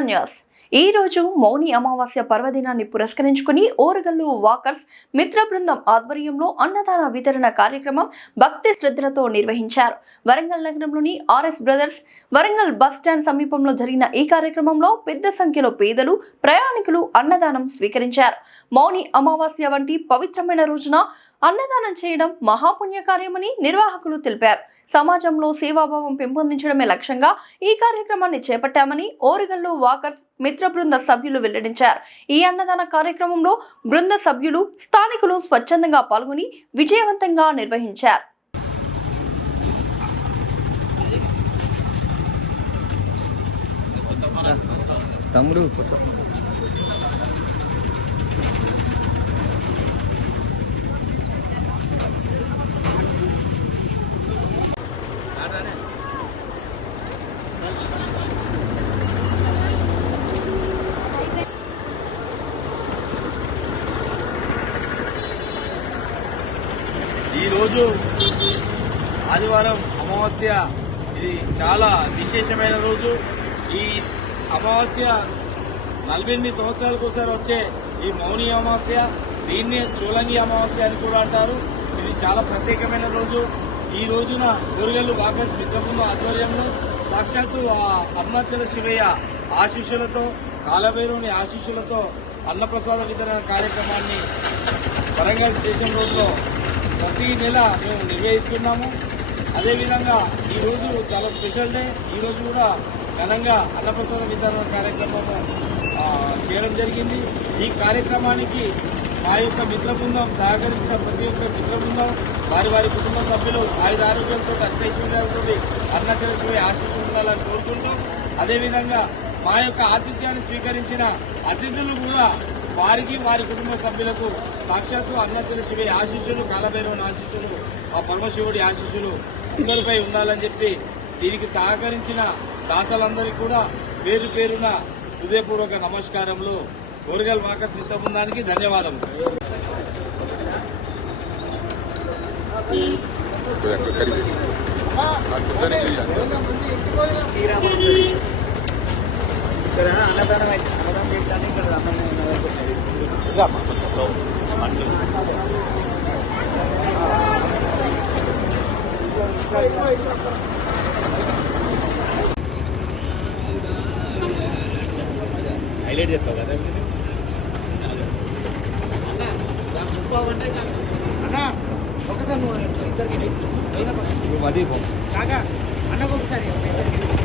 News. ఈ రోజు మౌని అమావాస్య పర్వదినాన్ని పురస్కరించుకుని ఓరగల్లు వాకర్స్ మిత్ర బృందం ఆధ్వర్యంలో అన్నదాన వితరణ కార్యక్రమం భక్తి శ్రద్ధలతో నిర్వహించారు. వరంగల్ నగరంలోని RS brothers Warangal bus stand సమీపంలో జరిగిన ఈ కార్యక్రమంలో పెద్ద సంఖ్యలో పేదలు ప్రయాణికులు అన్నదానం స్వీకరించారు. మౌని అమావాస్య వంటి పవిత్రమైన రోజున అన్నదానం చేయడం మహాపుణ్య కార్యమని నిర్వాహకులు తెలిపారు. సమాజంలో సేవాభావం పెంపొందించడమే లక్ష్యంగా ఈ కార్యక్రమాన్ని చేపట్టామని ఓరిగల్లు వాకర్స్ మిత్ర బృంద సభ్యులు వెల్లడించారు. ఈ అన్నదాన కార్యక్రమంలో బృంద సభ్యులు స్థానికులు స్వచ్ఛందంగా పాల్గొని విజయవంతంగా నిర్వహించారు. తమ్ముడు. ఈరోజు ఆదివారం అమావాస్య. ఇది చాలా విశేషమైన రోజు. ఈ అమావాస్య నలభై ఎనిమిది సంవత్సరాలకు ఒకసారి వచ్చే ఈ మౌని అమావాస్య దీన్నే చోలంగి అమావాస్య అని కూడా అంటారు. ఇది చాలా ప్రత్యేకమైన రోజు. ఈ రోజున గురుగల్లు వాకస్ చిత్రబృందం ఆధ్వర్యంలో సాక్షాత్తు ఆ అరుణాచల శివయ్య ఆశీస్సులతో కాలభైరవుని ఆశీస్సులతో అన్నప్రసాద వితరణ కార్యక్రమాన్ని వరంగల్ స్టేషన్ రోడ్లో ప్రతి నెల మేము నిర్వహిస్తున్నాము అదేవిధంగా ఈ రోజు చాలా స్పెషల్ డే. ఈరోజు కూడా ఘనంగా అన్నప్రసాద వితరణ కార్యక్రమము చేయడం జరిగింది. ఈ కార్యక్రమానికి మా యొక్క మిత్ర బృందం సహకరించిన ప్రతి ఒక్క మిత్ర బృందం వారి వారి కుటుంబ సభ్యులు ఆయుధ ఆరోగ్యంతో అష్టైశ్వర్యాలతో అరుణాచల శివ ఉండాలని కోరుకుంటూ అదేవిధంగా మా యొక్క ఆతిథ్యాన్ని స్వీకరించిన అతిథులు కూడా వారికి వారి కుటుంబ సభ్యులకు సాక్షాత్తు అరుణాచల శివ ఆశీస్సులు కాలభైరవుని ఆశీస్సులు ఆ పరమశివుడి ఆశీస్సులు అందరిపై ఉండాలని చెప్పి దీనికి సహకరించిన దాతలందరికీ కూడా పేరు పేరున హృదయపూర్వక నమస్కారములు. కోరగల్ వాకస్ మిత్ర బృందానికి ధన్యవాదములు. ఇక్కడ అన్నదానం అయితే అన్నం హైలైట్ చెప్తావు కదా. అన్న ఒకసారి నువ్వు ఇద్దరికి నువ్వు అది కాకా